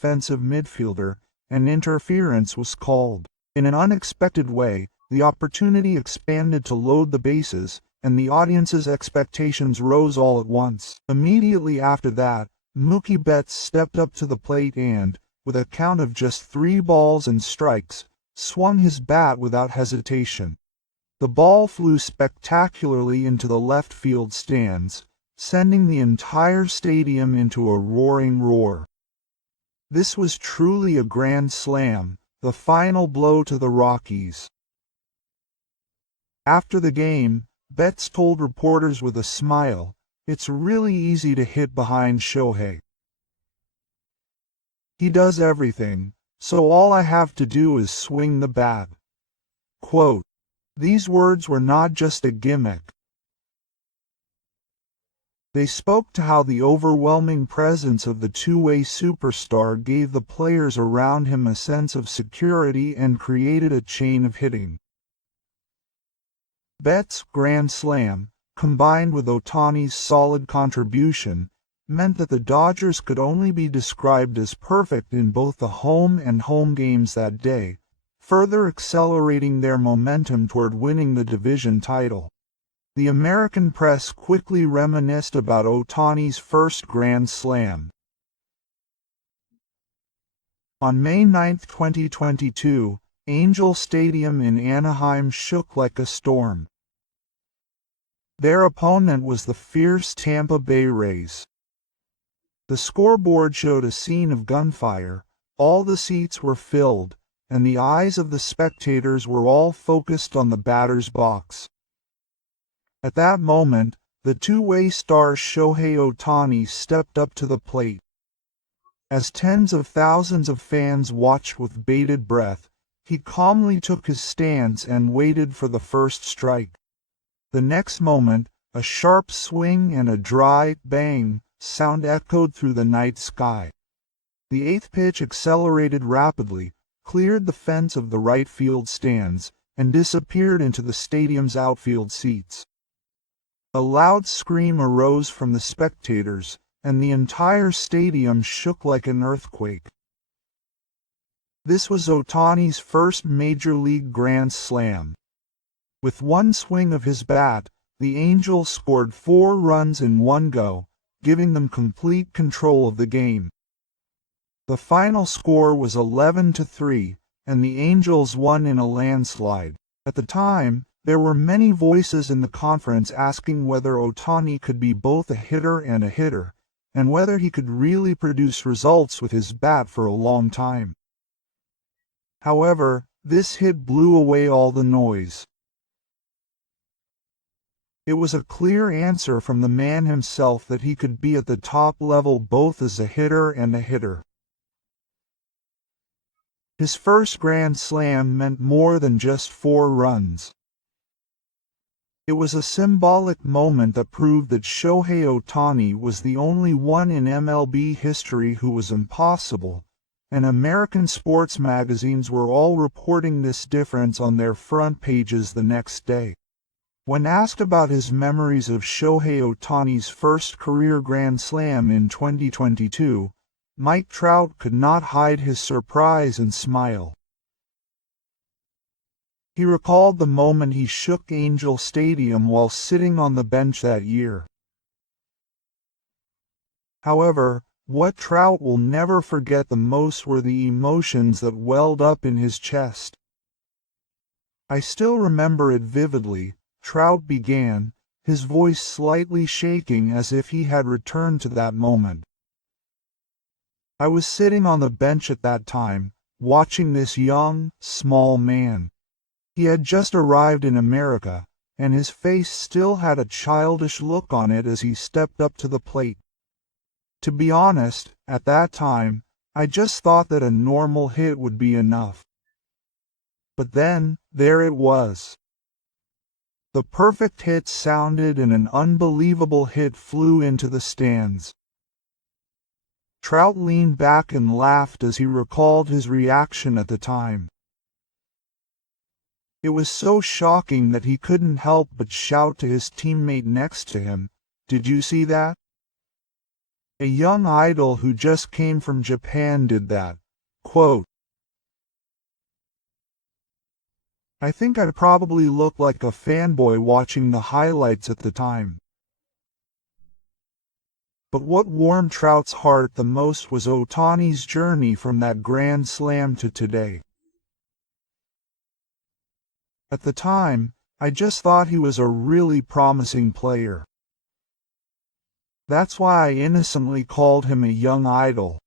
defensive midfielder, and interference was called. In an unexpected way, the opportunity expanded to load the bases, and the audience's expectations rose all at once. Immediately after that, Mookie Betts stepped up to the plate and, with a count of just 3 balls and strikes, swung his bat without hesitation. The ball flew spectacularly into the left field stands, sending the entire stadium into a roaring roar. This was truly a grand slam, the final blow to the Rockies. After the game, Betts told reporters with a smile, "It's really easy to hit behind Shohei. He does everything, so all I have to do is swing the bat." Quote, these words were not just a gimmick. They spoke to how the overwhelming presence of the two-way superstar gave the players around him a sense of security and created a chain of hitting. Betts' grand slam, combined with Ohtani's solid contribution, meant that the Dodgers could only be described as perfect in both the home and home games that day, further accelerating their momentum toward winning the division title. The American press quickly reminisced about Ohtani's first Grand Slam. On May 9, 2022, Angel Stadium in Anaheim shook like a storm. Their opponent was the fierce Tampa Bay Rays. The scoreboard showed a scene of gunfire, all the seats were filled, and the eyes of the spectators were all focused on the batter's box. At that moment, the two-way star Shohei Ohtani stepped up to the plate. As tens of thousands of fans watched with bated breath, he calmly took his stance and waited for the first strike. The next moment, a sharp swing and a dry bang sound echoed through the night sky. The eighth pitch accelerated rapidly, cleared the fence of the right field stands, and disappeared into the stadium's outfield seats. A loud scream arose from the spectators, and the entire stadium shook like an earthquake. This was Ohtani's first Major League Grand Slam. With one swing of his bat, the Angels scored 4 runs in one go, giving them complete control of the game. The final score was 11-3, and the Angels won in a landslide. At the time, there were many voices in the conference asking whether Ohtani could be both a hitter, and whether he could really produce results with his bat for a long time. However, this hit blew away all the noise. It was a clear answer from the man himself that he could be at the top level both as a hitter and a hitter. His first Grand Slam meant more than just 4 runs. It was a symbolic moment that proved that Shohei Ohtani was the only one in MLB history who was impossible, and American sports magazines were all reporting this difference on their front pages the next day. When asked about his memories of Shohei Ohtani's first career Grand Slam in 2022, Mike Trout could not hide his surprise and smile. He recalled the moment he shook Angel Stadium while sitting on the bench that year. However, what Trout will never forget the most were the emotions that welled up in his chest. "I still remember it vividly," Trout began, his voice slightly shaking as if he had returned to that moment. "I was sitting on the bench at that time, watching this young, small man. He had just arrived in America, and his face still had a childish look on it as he stepped up to the plate. To be honest, at that time, I just thought that a normal hit would be enough. But then, there it was. The perfect hit sounded and an unbelievable hit flew into the stands." Trout leaned back and laughed as he recalled his reaction at the time. It was so shocking that he couldn't help but shout to his teammate next to him, "Did you see that?" A young idol who just came from Japan did that. Quote, I think I probably looked like a fanboy watching the highlights at the time. But what warmed Trout's heart the most was Ohtani's journey from that grand slam to today. At the time, I just thought he was a really promising player. That's why I innocently called him a young idol.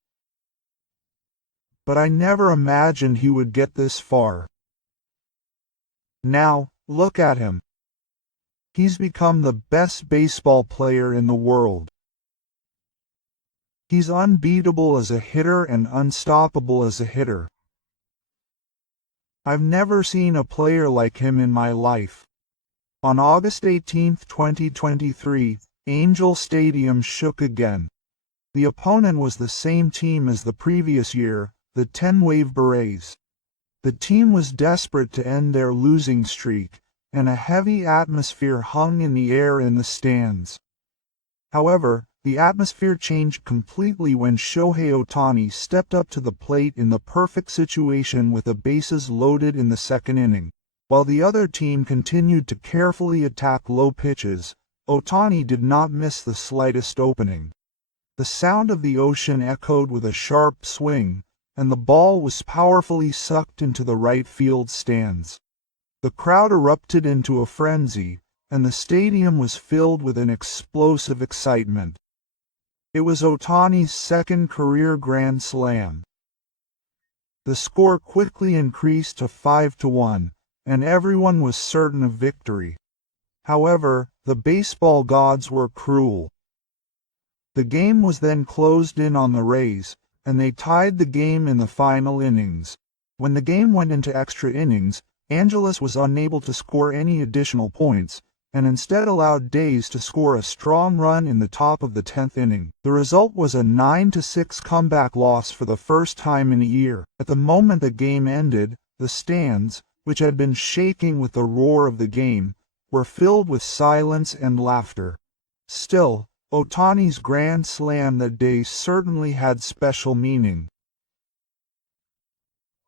But I never imagined he would get this far. Now, look at him. He's become the best baseball player in the world. He's unbeatable as a hitter and unstoppable as a hitter. I've never seen a player like him in my life. On August 18, 2023, Angel Stadium shook again. The opponent was the same team as the previous year, the 10-Wave Berets. The team was desperate to end their losing streak, and a heavy atmosphere hung in the air in the stands. However, the atmosphere changed completely when Shohei Ohtani stepped up to the plate in the perfect situation with the bases loaded in the second inning. While the other team continued to carefully attack low pitches, Ohtani did not miss the slightest opening. The sound of the ocean echoed with a sharp swing, and the ball was powerfully sucked into the right field stands. The crowd erupted into a frenzy, and the stadium was filled with an explosive excitement. It was Ohtani's second career grand slam. The score quickly increased to 5-1, and everyone was certain of victory. However, the baseball gods were cruel. The game was then closed in on the Rays, and they tied the game in the final innings. When the game went into extra innings, Angelos was unable to score any additional points, and instead allowed Days to score a strong run in the top of the 10th inning. The result was a 9-6 comeback loss for the first time in a year. At the moment the game ended, the stands, which had been shaking with the roar of the game, were filled with silence and laughter. Still, Ohtani's grand slam that day certainly had special meaning.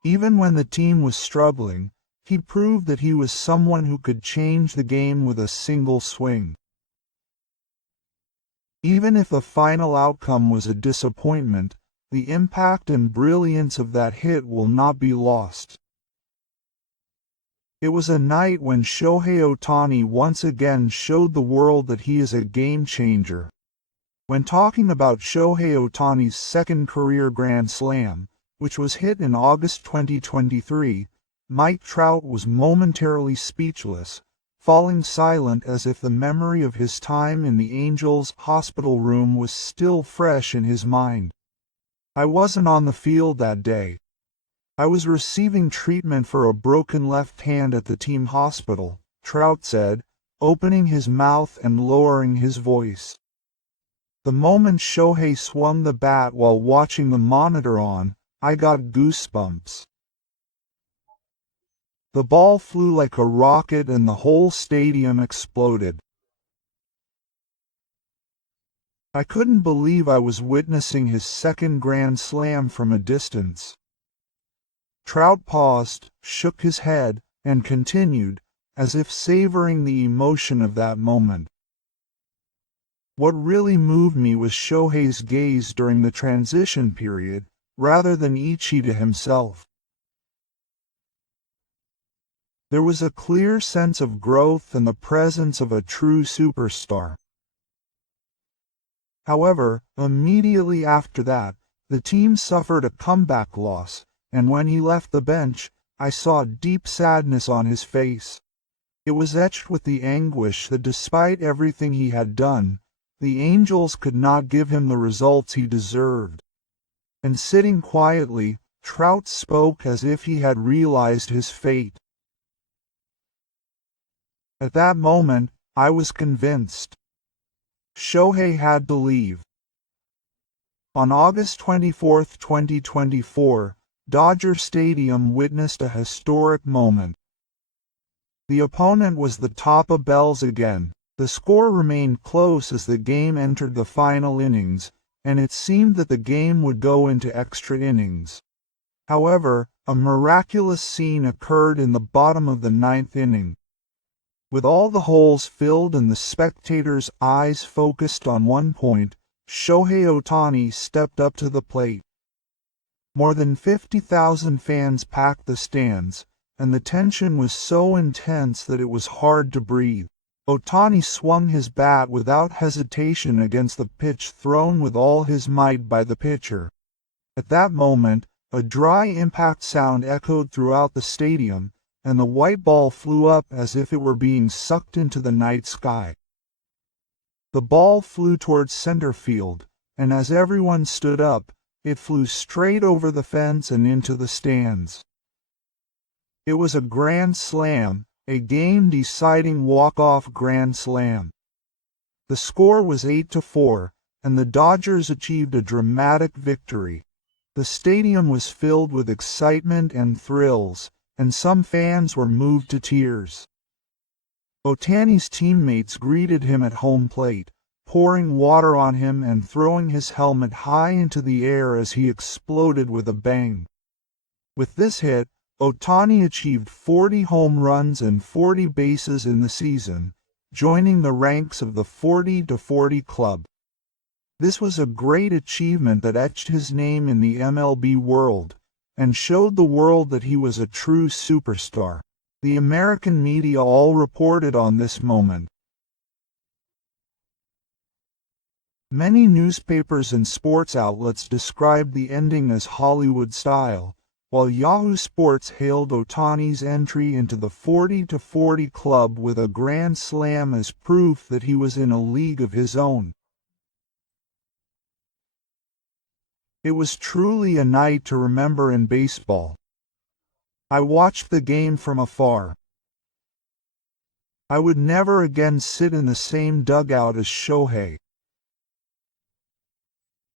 Even when the team was struggling, he proved that he was someone who could change the game with a single swing. Even if the final outcome was a disappointment, the impact and brilliance of that hit will not be lost. It was a night when Shohei Ohtani once again showed the world that he is a game changer. When talking about Shohei Ohtani's second career grand slam, which was hit in August 2023, Mike Trout was momentarily speechless, falling silent as if the memory of his time in the Angels' hospital room was still fresh in his mind. I wasn't on the field that day. I was receiving treatment for a broken left hand at the team hospital, Trout said, opening his mouth and lowering his voice. The moment Shohei swung the bat while watching the monitor on, I got goosebumps. The ball flew like a rocket and the whole stadium exploded. I couldn't believe I was witnessing his second grand slam from a distance. Trout paused, shook his head, and continued, as if savoring the emotion of that moment. What really moved me was Shohei's gaze during the transition period, rather than Ichida himself. There was a clear sense of growth and the presence of a true superstar. However, immediately after that, the team suffered a comeback loss, and when he left the bench, I saw deep sadness on his face. It was etched with the anguish that despite everything he had done, the Angels could not give him the results he deserved. And sitting quietly, Trout spoke as if he had realized his fate. At that moment, I was convinced. Shohei had to leave. On August 24, 2024, Dodger Stadium witnessed a historic moment. The opponent was the Tampa Bells again. The score remained close as the game entered the final innings, and it seemed that the game would go into extra innings. However, a miraculous scene occurred in the bottom of the ninth inning. With all the holes filled and the spectators' eyes focused on one point, Shohei Ohtani stepped up to the plate. More than 50,000 fans packed the stands, and the tension was so intense that it was hard to breathe. Ohtani swung his bat without hesitation against the pitch thrown with all his might by the pitcher. At that moment, a dry impact sound echoed throughout the stadium, and the white ball flew up as if it were being sucked into the night sky. The ball flew towards center field, and as everyone stood up, it flew straight over the fence and into the stands. It was a grand slam, a game-deciding walk-off grand slam. The score was 8-4, and the Dodgers achieved a dramatic victory. The stadium was filled with excitement and thrills, and some fans were moved to tears. Ohtani's teammates greeted him at home plate, pouring water on him and throwing his helmet high into the air as he exploded with a bang. With this hit, Ohtani achieved 40 home runs and 40 bases in the season, joining the ranks of the 40-40 club. This was a great achievement that etched his name in the MLB world, and showed the world that he was a true superstar. The American media all reported on this moment. Many newspapers and sports outlets described the ending as Hollywood style, while Yahoo Sports hailed Ohtani's entry into the 40-40 club with a grand slam as proof that he was in a league of his own. It was truly a night to remember in baseball. I watched the game from afar. I would never again sit in the same dugout as Shohei.